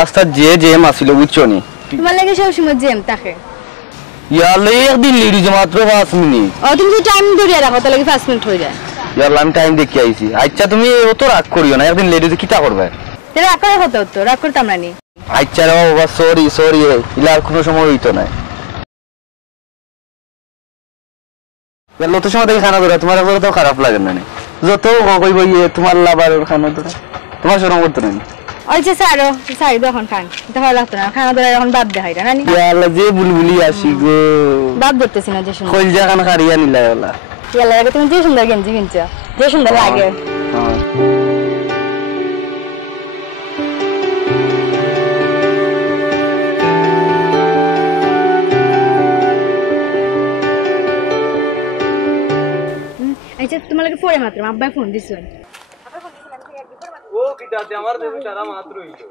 রাস্তা যে জ্যাম আছিল বুঝছো নি তোমার লাগে সব সময় জ্যাম থাকে একদিন লেডিজ মাত্র 5 মিনিট তুমি তো টাইম ধরে রাখো তাহলে 5 মিনিট হয়ে যায় আমি টাইম দেখি আইছি আচ্ছা তুমি অত রাগ করিও না একদিন লেডিজ কিটা করবে রাগ করে হতো তো রাগ করতাম না নি আচ্ছা রে বাবা সরি সরি ইলার কোনো সময় হইতো না লোতের সময় দেখে খানা ধরে তোমার তো খারাপ লাগে না যত কইব তোমার লাভার খানা ধরে তোমার শরম করতে না আচ্ছা স্যারও সাইড এখন খান এটা লাগতো না খানা ধরে এখন বাদ দেখাইরা না নি ইয়ালা যে বুলবুলি আসি গো বাদ ধরতেছি না যে শুন কই যা খানা খারিয়া নিলা ইয়ালা ইয়ালা লাগে তুমি যে সুন্দর গেঞ্জি কিনছো যে সুন্দর লাগে হ্যাঁ আচ্ছা তোমার লাগে পরে মাত্র আব্বা ফোন দিছেন ও কিটাতে আমার দেবি তারা মাত্র হইলো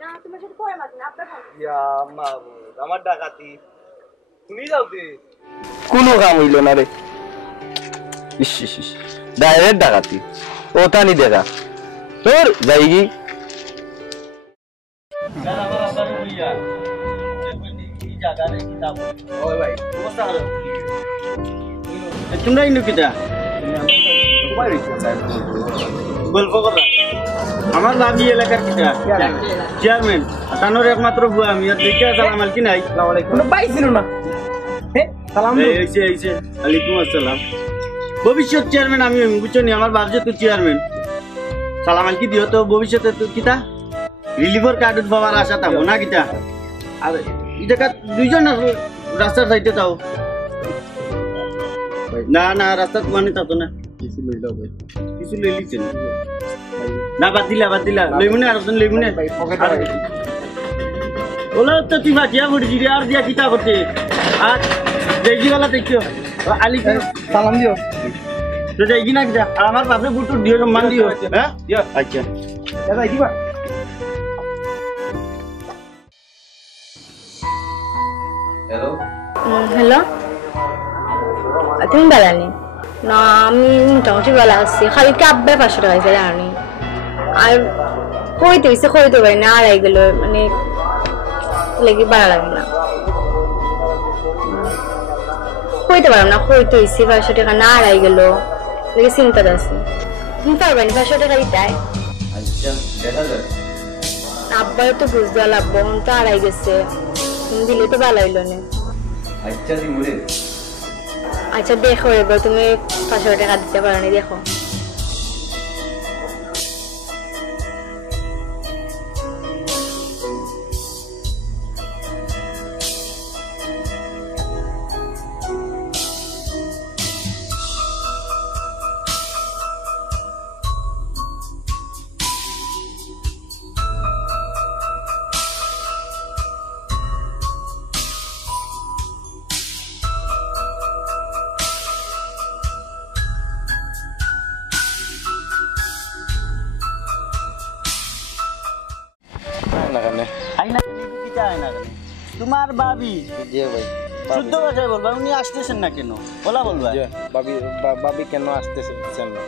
না তোমার সাথে পরে মাত্র আব্বা ফোন ইয়া মাবুদ আমার ডাকাতি শুনি যাওতে কোনো কাম হইলো না রে ইস ইস ইস ডাইরেক্ট ডাকাতি ওটা নি দেখা তোর যাইগি যারা আমার আব্বার হইয়া এই জায়গায় কিতাব ওই ভাই অবস্থা হলো তোমরা ইনু কিটা গল্প করা আমার ভাবি এলাকার কিটা চেয়ারম্যান তানোর একমাত্র বুয়া আমি আর দেখে সালাম আলকি নাই আসসালামু আলাইকুম পাইছিল না সালাম এইছে এইছে ওয়ালাইকুম আসসালাম ভবিষ্যৎ চেয়ারম্যান আমি বুঝছো নি আমার বাপ যে তো চেয়ারম্যান সালাম আলকি দিও তো ভবিষ্যতে তো কিটা রিলিভার কার্ড পাওয়ার আশা থাকো না কিটা আর এই জায়গা দুইজন রাস্তার সাইডে তাও না না রাস্তা মানে থাকতো না কিছু লইলিছেন না বাদ দিলা লইমুনে আর লইমুনে ওলা তো তুই বাজিয়া পড়ছি আর দিয়া কিতা করতে আর দেখিওয়ালা দেখিও আলি সালাম দিও তো যাইগি না কিটা আর আমার পাশে বুটু দিও সম্মান দিও হ্যাঁ দিও আচ্ছা দাদা দিবা হ্যালো হ্যালো তুমি বেলানি না আমি মোটামুটি বেলা আসছি খালি কি আব্বা 500 টাকা চাই জানি আর কইতে পারি না আর আই গেল মানে লেগে ভালো লাগে না কইতে পারলাম না কইতে হইছে 500 টাকা না আর আই গেল দেখে চিন্তা আছে তুমি পারবেন 500 টাকা দিতে আচ্ছা দেখা যাক আব্বার তো বুঝতে লাগবো তো আড়াই গেছে তুমি দিলে তো ভালো হইলো না আচ্ছা দিমুরে আচ্ছা দেখো এবার তুমি 500 টাকা দিতে পারো না দেখো না কেন আইনা কিটা আইনা কেন তোমার ভাবি জি ভাই শুদ্ধ ভাষায় বলবা উনি আসতেছেন না কেন বলা বলবা বাবি কেন আসতেছেন না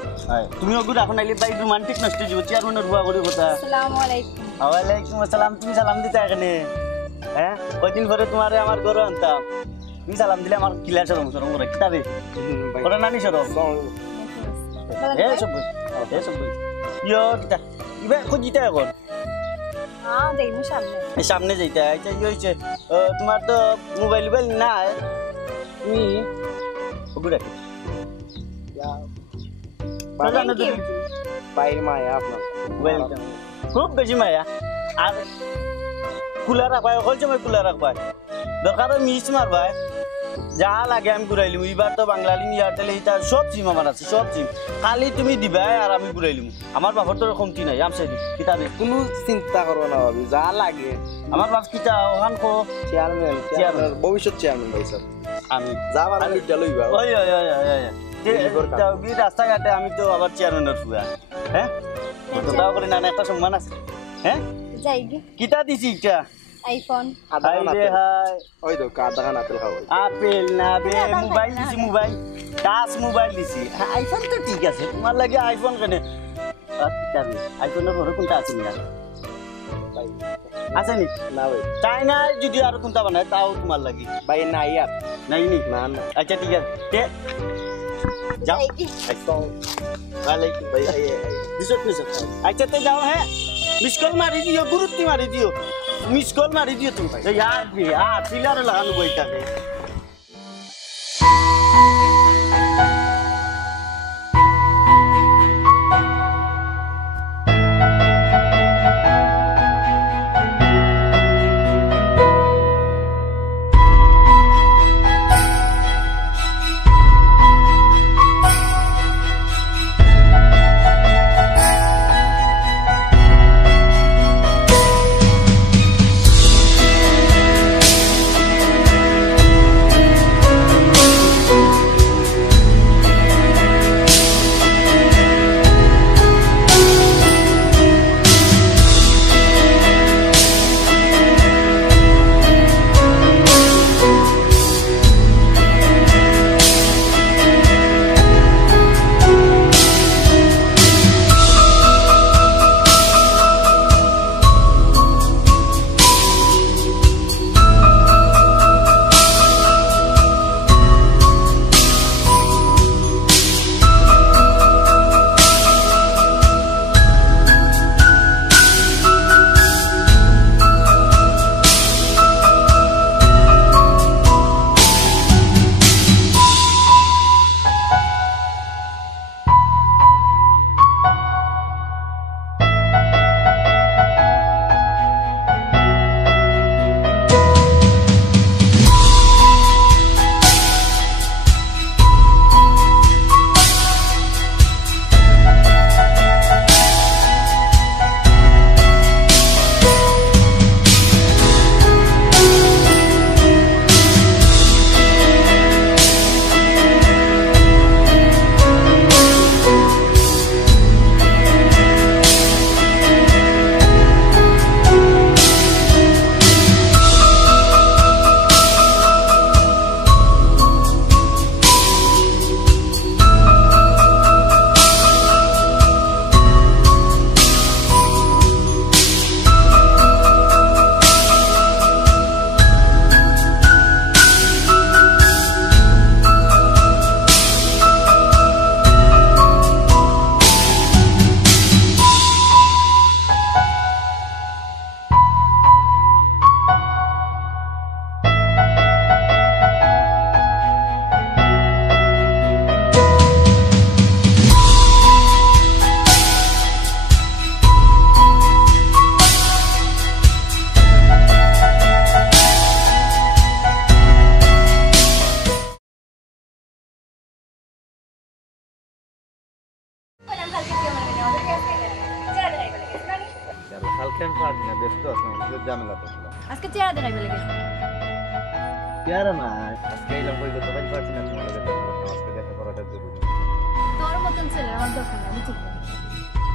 তুমি ওগুলো এখন আইলে তাই রোমান্টিক নষ্ট জীব চেয়ারম্যানের বুয়া করে কথা আসসালামু আলাইকুম ওয়ালাইকুম আসসালাম তুমি সালাম দিতে এখানে হ্যাঁ কয়দিন পরে তোমারে আমার ঘরে আনতাম তুমি সালাম দিলে আমার কিলার সরম সরম করে কিতাবে করে নানি সরম সব ইয়ো কিতা ইবে খুঁজিতে এখন দেখবো সামনে সামনে যাইতে আচ্ছা ইয়ে হয়েছে তোমার তো মোবাইল নাই তুমি ওগুলো রাখি বাইরে মায়া আপনার খুব বেশি মায়া আর খোলা রাখবাই অকল সময় খোলা রাখবাই দরকার মিস মারবাই যা লাগে আমি ঘুরাইলিম এবার তো বাংলালিম এয়ারটেল এইটা সব সিম আমার আছে সব সিম খালি তুমি দিবাই আর আমি ঘুরাইলিম আমার বাপর তো কমতি নাই আমি চাইলি কিতাবে কোনো চিন্তা করবো না ভাবি যা লাগে আমার বাপ কিতা ওখান কো চেয়ারম্যান ভবিষ্যৎ চেয়ারম্যান ভাই স্যার আমি যা পারেন দুইটা লইবা ওই রাস্তাঘাটে আমি তো আবার চেয়ারম্যানের ফুয়া হ্যাঁ তাও করে না একটা সম্মান আছে হ্যাঁ যাইগি কিতা দিছি ইটা আইফোন ওই তো কাদা খান আপেল খাবো আপেল না বে মোবাইল দিছি মোবাইল টাচ মোবাইল দিছি আইফোন তো ঠিক আছে তোমার লাগে আইফোন কেন আইফোনের ঘরে কোনটা আছে না আছে নি না ভাই চাই না যদি আর কোনটা বানায় তাও তোমার লাগে ভাই নাই আর নাই নি না না আচ্ছা ঠিক আছে যাও ওয়ালাইকুম ভাই বিশট আচ্ছা তো যাও হ্যাঁ মিস কল মারি দিও গুরুত্ব মারি দিও মিস কল মারি দিও তুমি यार भी पिलर लगानु বইটাকে কেন পারছি না, ব্যস্ত আছিলাম, ঝামেলা তো আজকে চেহারা দেখাই ফেলে গেছে পেয়ারা না। আজকে এলাম কই করতে পারছি না, তোমার কাছে আজকে দেখা করাটা জরুরি। তোর মতন ছেলে আমার দরকার নাই, আমি ঠিক করি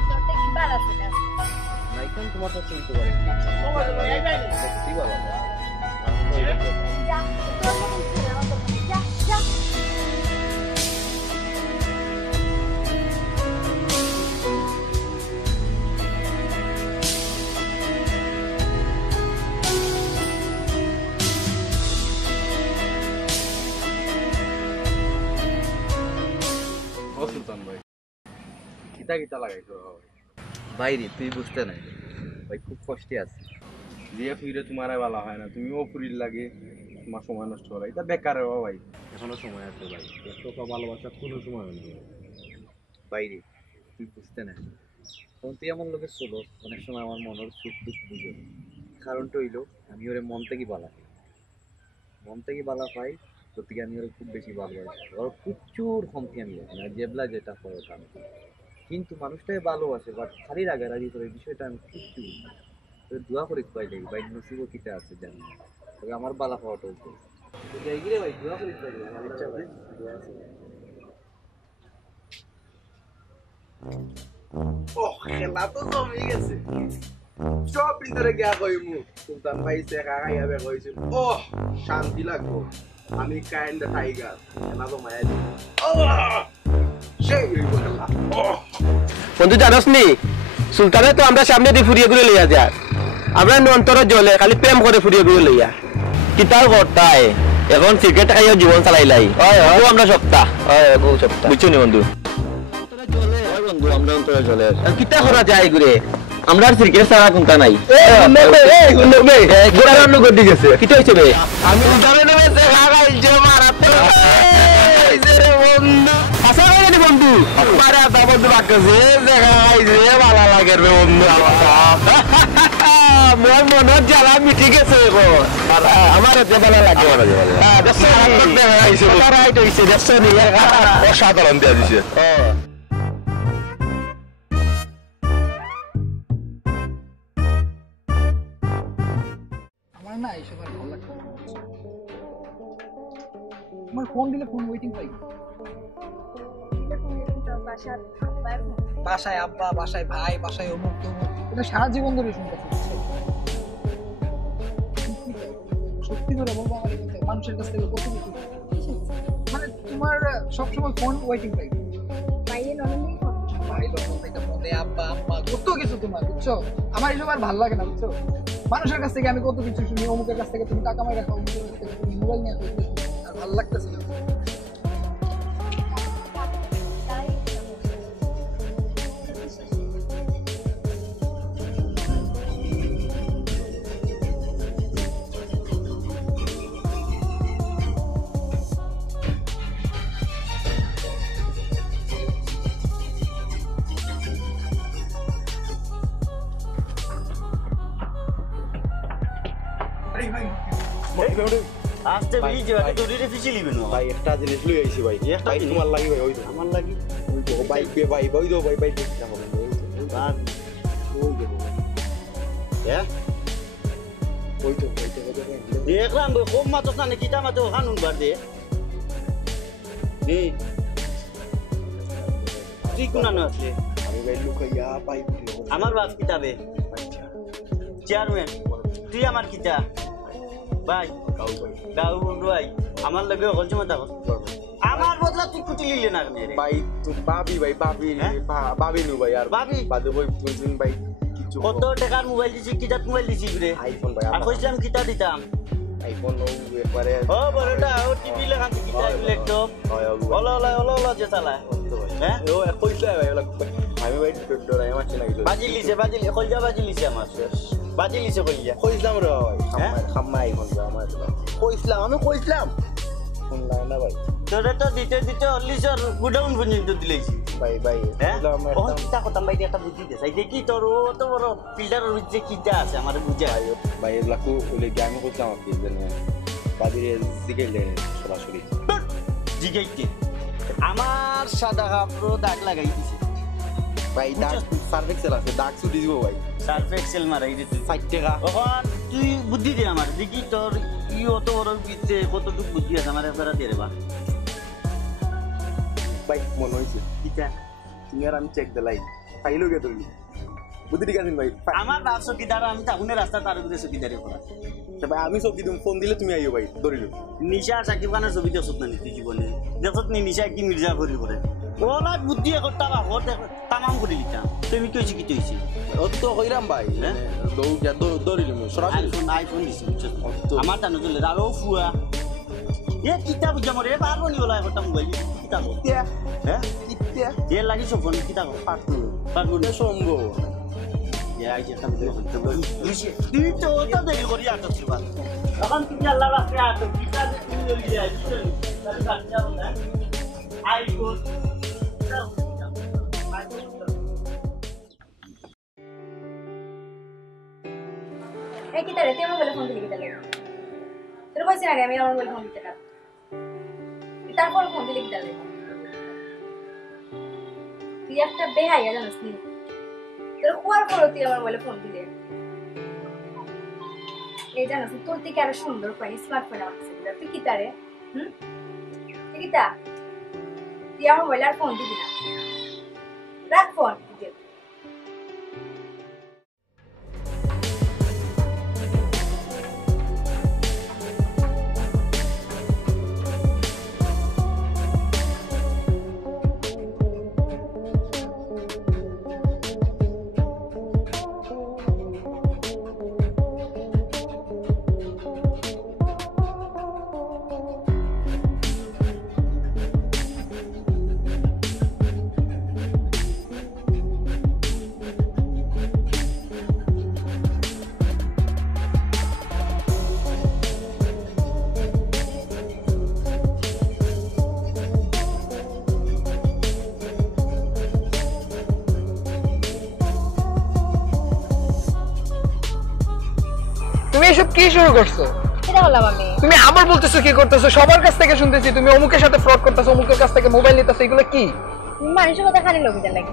তোরটা কি বার আছে না নাই কোন তোমার কাছে উঠতে পারে কি সত্যি বলো যা তোর মতন ছেলে আমার দরকার নাই, যা যা সুলতান ভাই কিতা কিতা লাগাইছো বাইরে তুই বুঝতে নাই ভাই, খুব কষ্টে আছি। দিয়ে ফিরে তোমার ভালো হয় না, তুমিও ফুরির লাগে, তোমার সময় নষ্ট করা এটা বেকার হওয়া ভাই। এখনো সময় আছে ভাই, তোকে ভালোবাসার কোনো সময় নেই বাইরে, তুই বুঝতে নাই। তখন তুই আমার লোকের চলো, অনেক সময় আমার মনের সুখ দুঃখ বুঝো। কারণটা হইলো আমি ওরে মন থেকে বালা পাই, মন থেকে বালা পাই, সত্যি আমি ওরা খুব বেশি ভালোবাসি। ওর প্রচুর কমতি আমি জেবলা যেটা করে ওটা আমি, কিন্তু মানুষটাকে ভালোবাসে বাট খালি রাগারাগি করে, বিষয়টা আমি কিচ্ছু দোয়া করে পাই যাই ভাই, নসিব কিটা আছে জানি, তবে আমার বালা পাওয়াটা হচ্ছে ভাই, দোয়া করে পাই যাই আমার ইচ্ছা ভাই, দোয়া আছে। খেলা তো জমে গেছে, সব ভিতরে গিয়া কইমু সুলতান ভাই সে কাকা যাবে কইছে, ও শান্তি লাগবো, আমি কাইন্ড টাইগার খেলা তো মায়া দিই সেই হইব খেলা। বন্ধু জানোস নি সুলতানে তো আমরা সামনে দিয়ে ফুরিয়ে ঘুরে লইয়া যায়, আমরা অন্তর জলে খালি প্রেম করে ফুরিয়ে ঘুরে লইয়া কিতাল করতাই এখন ক্রিকেট খাইয়া জীবন চালাইলাই আমরা সপ্তাহ বুঝছো নি বন্ধু, বন্ধু আমরা অন্তরে জলে কিতা করা যায় ঘুরে, আমরা ক্রিকেট ছাড়া কোনটা নাই। গেছে কি হয়েছে বে আমি বন্ধু বন্ধু রাখছে দেখাইছে ভালো লাগে রে বন্ধু, মোর মনত জ্বালা মিটি গেছে আমার ভালো লাগে, অসাধারণ দিয়া দিছে। আমার না এইসব আর ভালো লাগছে না। আমার ফোন দিলে ফোন ওয়েটিং পাই, বাসায় আব্বা, বাসায় ভাই, বাসায় অমুক তমুক, এটা সারা জীবন ধরে শুনতেছি। সত্যি করে বলবো আমার মানুষের কাছ থেকে কত কিছু, মানে তোমার সবসময় ফোন ওয়েটিং পাই, ভাই ফোনে আব্বা আম্মা কত কিছু তোমার, বুঝছো? আমার এইসব আর ভালো লাগে না, বুঝছো? মানুষের কাছ থেকে আমি কত কিছু শুনি, অমুকের কাছ থেকে তুমি টাকা মাই রাখো, অমুকের কাছ থেকে তুমি মোবাইল নিয়ে আসো, আর ভালো লাগতেছে না। আস্তে বিজি ভাই তো রে ফিশি লিবেন ভাই, একটা জিনিস লই আইছি ভাই, ভাই তোমার লাগি ভাই, ওই তো আমার লাগি ওই তো বাইক বে ভাই, ওই তো ভাই দেখতে হবে বাদ ওই তো হ্যাঁ ওই তো দেখলাম কম মাত্র না কিটা মাত্র কানুন বার দে এই তুই কোন না আছে আমি ভাই লুকাইয়া পাই আমার বাস কিতাবে চেয়ারম্যান তুই আমার কিতা ভাই গাউ ভাই আমার লাগে হল জমা দাও, আমার বদলা তুই কুটি লিলে না রে ভাই, তুই ভাবি ভাই ভাবি নু ভাই, আর ভাবি বাদে ভাই তুই ভাই কিছু কত টাকার মোবাইল দিছি, কিটা মোবাইল দিছি রে আইফোন ভাই, আর কইছিলাম কিটা দিতাম আইফোন ও একবারে ও বড়টা ও টিভি লাগান কিটা ল্যাপটপ ওলা যে চালায় হ্যাঁ ও কইছলা ভাই আমি ভাই ডরাই আমার চিনা গেল বাজি লিছে কইজা বাজি লিছে আমার বাজি লিছে কইছিলাম রে ভাই খাম্মা আইফোন আমার কইছিলাম আমি কইছিলাম ফোন লাগে না ভাই, তোরে তো দিতে অলিশর গুডাউন পর্যন্ত দিলেছি ভাই হ্যাঁ ও কিটা কথা ভাই একটা বুদ্ধি দে সাইতে কি তোর অত বড় ফিল্টারের ভিতরে কিটা আছে আমারে বুঝা ভাই এগুলা কো ওলে গেম করতাম আপনি জানেন বাজিরে জিগাইলে সরাসরি জিগাইতে আমার সাদা কাপড় দাগ লাগাই দিছে ভাই দাগ সার্ফ এক্সেল আছে দাগ ছুটি দিব ভাই সার্ফ এক্সেল মারাই দে তুই 60 টাকা তখন তুই বুদ্ধি দে আমার দেখি তোর ই অত বড় বিদ্যে কতটুকু বুদ্ধি আছে আমার একবার দিয়ে রে বা ভাই মনে হইছে কিটা তুমি আর আমি চেক দিলাই ফাইলও গে তুমি বুদ্ধি ঠিক আছে ভাই আমার বাপ চকিদার আমি তাহুনের রাস্তা তার উপরে চকিদারি করা ভাই আমি সব দিম ফোন দিলে তুমি আইও ভাই ধরিলো নিশা সাকিব খানের ছবি দেখছত না তুই জীবনে দেখছত নি নিশা কি মির্জাফরি করে ওলা বুদ্ধি একটা বা হতে তামাম করে দিতাম তুমি কইছি কি তুইছি ও তো কইরাম ভাই হ্যাঁ? ধরিলো সরাসরি আইফোন দিছি বুঝছো আমার টানো চলে আরো ফুয়া এ কিতাব জমা রে পারবো নি ওলা একটা মোবাইল কিতাব হ্যাঁ কিত্তা এ লাগিছ ফোন কিতাব পারবো নি সম্ভব ইয়া আইছে কাম দিও তুই তো ওটা দেরি করি আটক ছিবা তখন তুমি আল্লাহ রাস্তায় আটক কিতাব তুমি লই যাই তাহলে কাজ যাও না আইফোন এই কি তারে তুই আমার বলে ফোন দিলি কি তালে তোর কইছিস না আমি আমার বলে ফোন দিতে না তারপর ফোন দিলি কি তালে তুই একটা বেহাইয়া জানিস নি তোর কুয়ার পরও তুই আমার বলে ফোন দিলে এই জানিস তোর থেকে আরো সুন্দর ফোন স্মার্টফোন আছে তুই কি তারে তুই কি তা তুই আমার বলে আর ফোন দিবি না রাখ ফোন তুমি এসব কি শুরু করছো? এটা হলাম আমি তুমি আবার বলতেছো কি করতেছো? সবার কাছ থেকে শুনতেছি তুমি অমুকের সাথে ফ্রড করতেছো, অমুকের কাছ থেকে মোবাইল নিতেছো, এগুলো কি? মানুষের কথা খালি লোকদের লাগে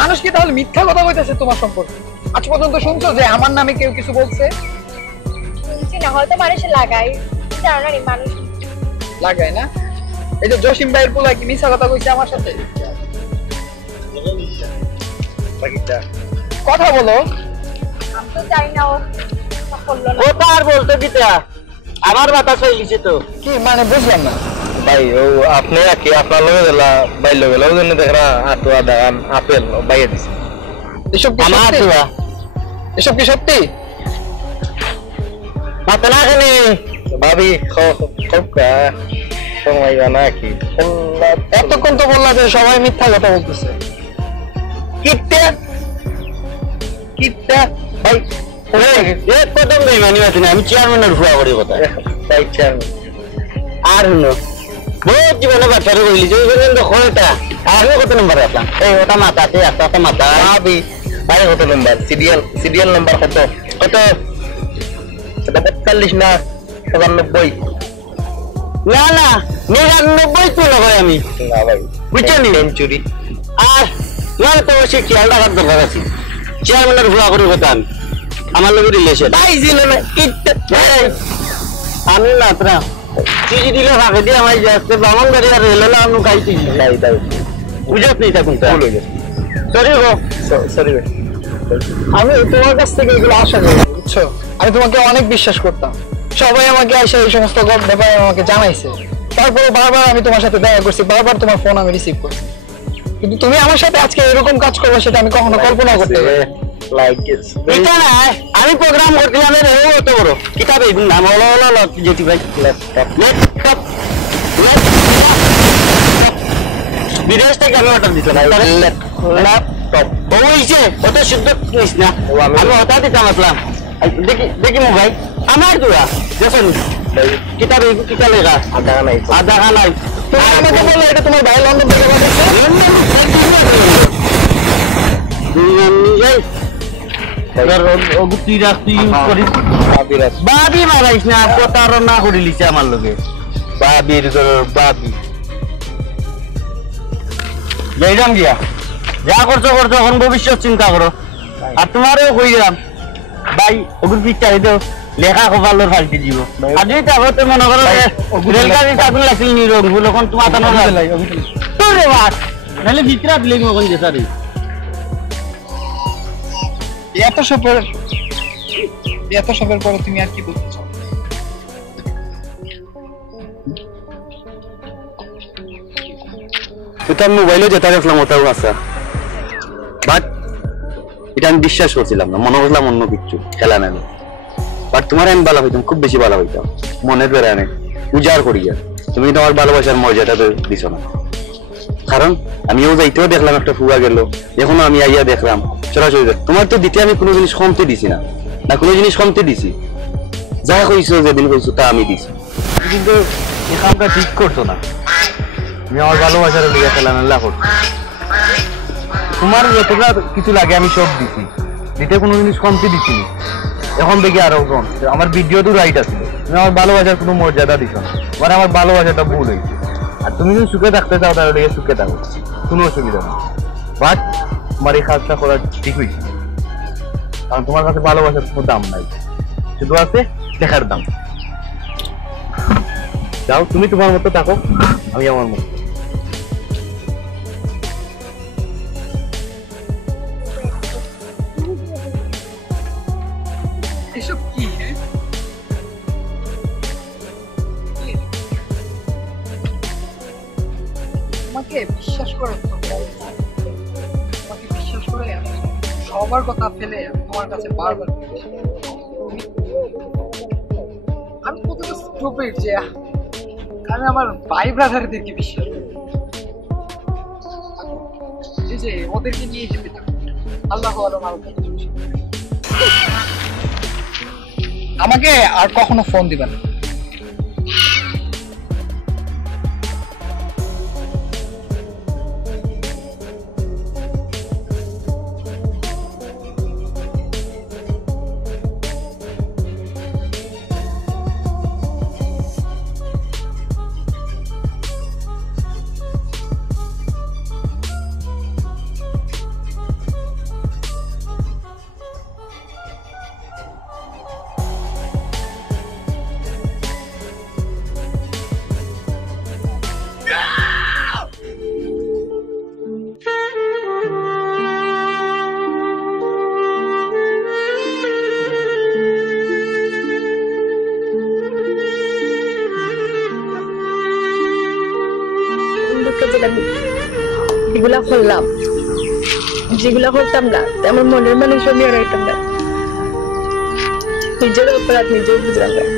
মানুষ কি তাহলে মিথ্যা কথা কইতেছে তোমার সম্পর্কে? আজ পর্যন্ত শুনছো যে আমার নামে কেউ কিছু বলছে? শুনছি না, হয়তো মানুষ লাগাই জানো না মানুষ লাগায় না? এই যে জসিম ভাইয়ের পোলা কি মিথ্যা কথা কইছে আমার সাথে? কথা বলো। আমি তো জানি না ও করলো না ও তার বলতো কিটা আমার বাতাস হয়ে গেছে তো কি মানে বুঝলাম না ভাই ও আপনি কি আপনার লগে গেলা ভাই লগে লগে জন্য দেখরা আটুয়া দাগান আপেল বাইয়ে দিছে এসব কি আমার সত্যি? আটুয়া এসব কি সত্যি? মাথা না খালি ভাবি খুব সময় জানা কি এতক্ষণ তো বললা যে সবাই মিথ্যা কথা বলতেছে। কিটা কিটা ভাই এক কদম বেমানি আছে না আমি চেয়ারম্যানের ভুয়া করি কথা তাই চেয়ারম্যান আর হলো বহুত জীবনে বাচ্চারে বলি যে ওই খয়টা আর কত নম্বর আসলাম এই ওটা মাথাতে একটা মাথা ভাবি আরে কত নম্বর সিরিয়াল নাম্বার কত কত 45 না 97 না না 99 তো লাগাই আমি না ভাই বুঝছেন সেঞ্চুরি আর না তো সে খেয়াল রাখার দরকার আছে চেয়ারম্যানের ভুয়া করি কথা আমি আমার লোক রিলেশন তাই ছিল না আমি না তোরা চিঠি দিলে ফাঁকে দিয়ে আমার যাচ্ছে বামন গাড়ি আর রেল আমি খাইছি নাই তাই বুঝত নেই তখন সরি গো সরি আমি তোমার কাছ থেকে এগুলো আশা করি বুঝছো? আমি তোমাকে অনেক বিশ্বাস করতাম, সবাই আমাকে এসে এই সমস্ত ব্যাপারে আমাকে জানাইছে, তারপরে বারবার আমি তোমার সাথে দেখা করছি, বারবার তোমার ফোন আমি রিসিভ করছি, কিন্তু তুমি আমার সাথে আজকে এরকম কাজ করবে সেটা আমি কখনো কল্পনা করতে পারি এটা না আমি প্রোগ্রাম করছিলাম অত বড় কিতাব এই নাম হলো যেটি ভাই ল্যাপটপ বিদেশ থেকে আমি অর্ডার দিছিলাম ল্যাপটপ হইছে ওটা শুদ্ধ নিস না আমি ওটা দিতাম আসলাম দেখি দেখি মোবাইল আমার দুয়া দেখুন কিতাব কিতাব লেখা আধা নাই তুমি আমাকে বললে এটা তোমার ভাই লন্ডন থেকে বাবি মারাইস না প্রতারণা করে লিছে আমার লগে বাবির বাবি যাইলাম গিয়া যা করছো করছো, এখন ভবিষ্যৎ চিন্তা করো। আর তোমারও কই গেলাম ভাই, ওগুলো পিকচার হইতো লেখা কপালের ফালতি দিব। আর যদি তাহলে মনে করো রেলগাড়ি আগুন লাগছিল নি রংগুলো, এখন তোমার তো রে বাস নাহলে ভিতরে দিলে কখন যে সারি এত সবের পরে তুমি আর কি বলতে চাও? তোর মোবাইলে যেটা দেখলাম ওটাও আছে, বাট এটা আমি বিশ্বাস করছিলাম না, মনে করলাম অন্য কিছু খেলা নেবে। বাট তোমার আমি ভালো হইতাম, খুব বেশি ভালো হইতাম, মনের বেড়া নেই উজাড় করিয়া। তুমি তোমার ভালোবাসার মর্যাদা তো দিছ না, কারণ আমিও যাইতেও দেখলাম একটা ফুয়া গেল, এখনো আমি আইয়া দেখলাম সরাসরি। তোমার তো দিতে আমি কোনো জিনিস কমতে দিছি না, না কোনো জিনিস কমতে দিছি, যা কইছো যেদিন কইছো তা আমি দিছি। কিন্তু এই কামটা ঠিক করছো না, তুমি আমার ভালোবাসার লিগে খেলা মেলা করছো। তোমার যতটা কিছু লাগে আমি সব দিছি, দিতে কোনো জিনিস কমতে দিছি। এখন দেখি আরো কম, আমার ভিডিও তো রাইট আছে, তুমি আমার ভালোবাসার কোনো মর্যাদা দিছো না, মানে আমার ভালোবাসাটা ভুল হয়েছে। আর তুমি যদি সুখে থাকতে চাও তাহলে সুখে থাকো, কোনো অসুবিধা নেই। বাট তোমার এই কাজটা করা ঠিক হয়েছে, কারণ তোমার কাছে ভালোবাসার কোনো দাম নাই, শুধু আছে দেখার দাম। যাও তুমি তোমার মতো থাকো, আমি আমার মতো। এসব কি? তোমাকে বিশ্বাস করে তোমাকে বিশ্বাস করে সবার কথা ফেলে তোমার কাছে বারবার আমি কতটা স্টুপিড যে আমি আমার ভাই ব্রাদারদেরকে বিশ্বাস করি, এই যে ওদেরকে নিয়ে যেতে আল্লাহ আমাকে আর কখনো ফোন দিবেন না। এগুলা করলাম, যেগুলা করতাম না আমার মনের মানুষ আমি আর হইতাম না। নিজের অপরাধ নিজের বুঝলাম।